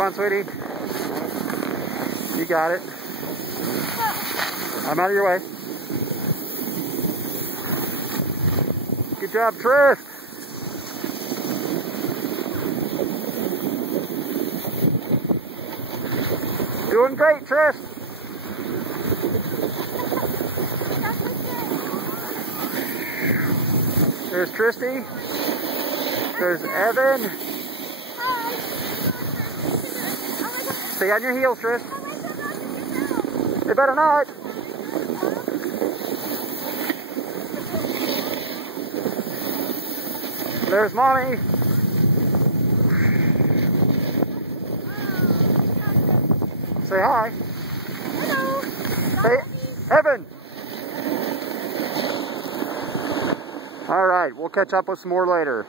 Come on, sweetie. You got it. I'm out of your way. Good job, Trish. Doing great, Trish. There's Tristy. There's Evan. Stay on your heels, Trish. You better not. There's Mommy. Say hi. Hello. Hey, Evan. All right, we'll catch up with some more later.